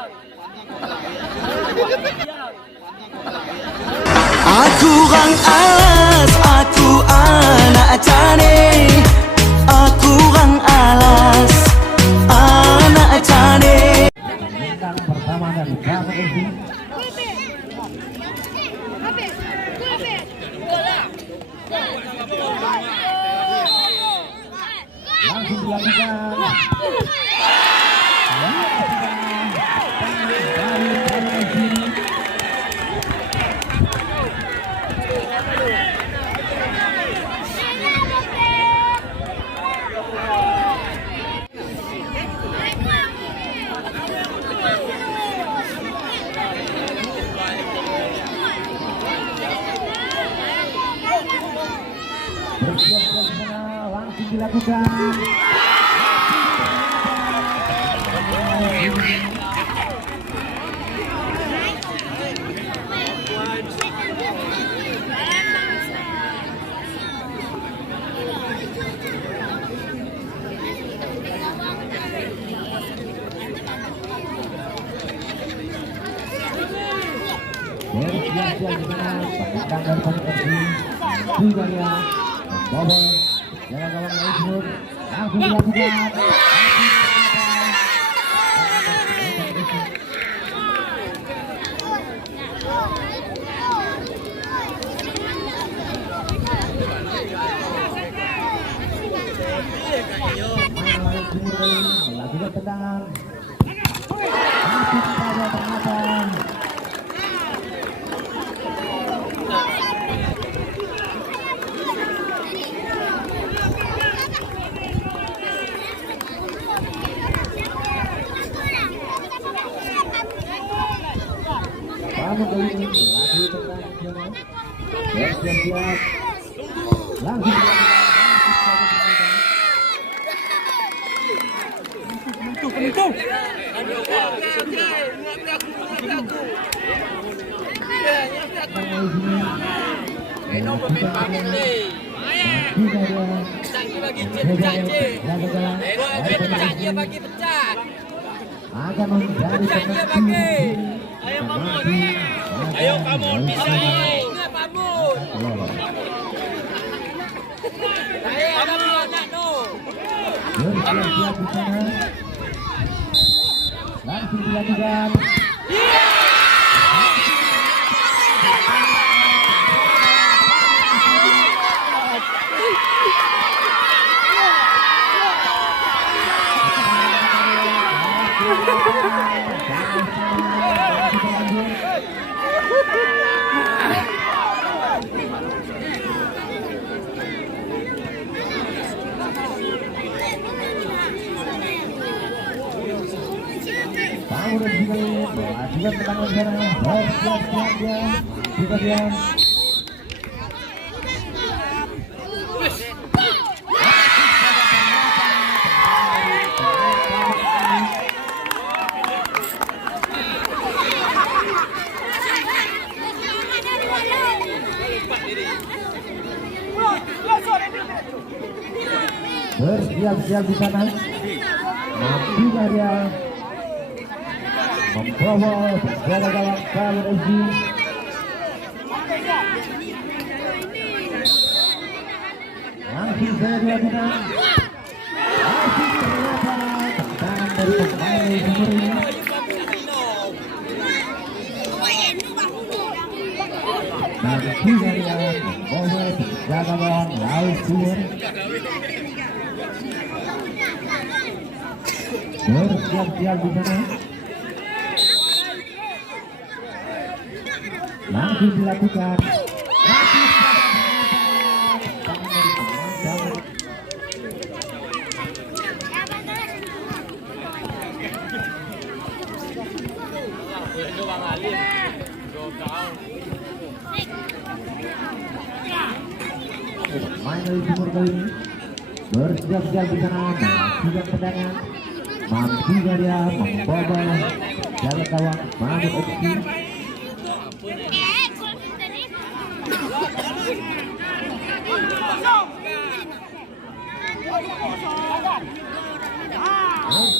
Aku orang alas, aku anak cane. Aku orang alas, anak cane. Bintang pertama dari Bravo FC. Langsung dilakukan. Bersiap-siap langsung dilakukan. Bersiap-siap di sana penendang dari pemain Persib Bulgaria membobol jalan gawang Laismur langsung dilakukan. Melakukan tendangan masih pada permatan. Kamu kali ini lagi tendangan bersiap-siap langsung akan menjadi Ayo Pamun, ayo Pamun, bisa ini, Pamun. Ayo anak no. bersiap-siap di sana langsung dilakukan. Paul dan juga melakukan tendangan sana bersiap-siap dia juga dia. Bersiap-siap di sana, nantinya dia membobol jaga gawang Paul FC. Langsung saja dilakukan. Langsung terdapat tendangan dari pemain Laismur ini. Nantinya dia membobol jaga gawang Laismur. Bersiap-siap di sana. Langsung dilakukan. Main Laismur kali ini bersiap-siap di sana melakukan tendangan. Mampu dia membobol jalan gawang Bandung FC.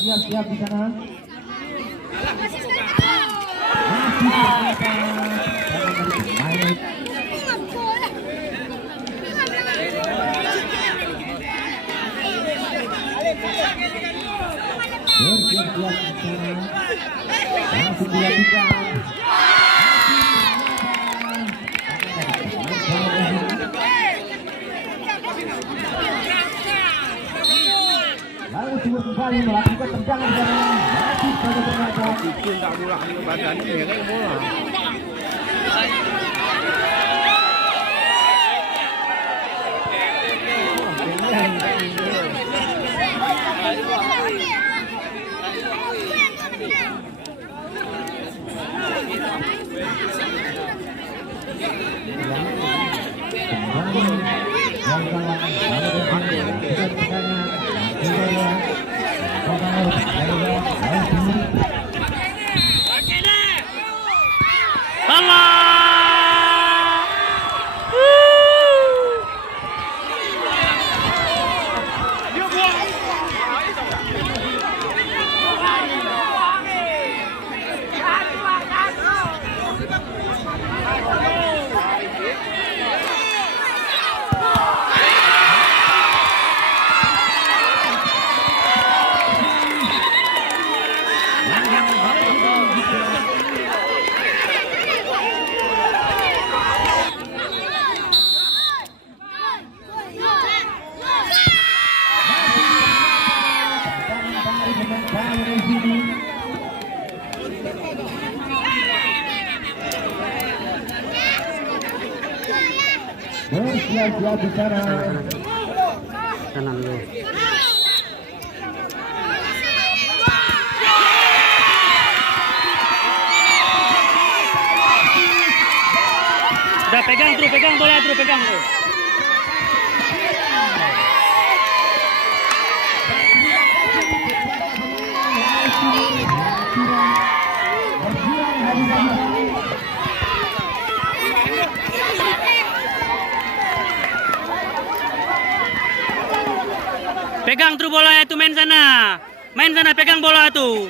Siap-siap di sana. langsung dilakukan. Lalu coba kembali melakukan tendangan di sana. Masih pada berada. Bikin tak bola ni badan ni ya kan bola. Bersiap-siap di sana. Kanan lu. Udah pegang bola pegang tuh. Pegang terus bola itu main sana pegang bola tuh.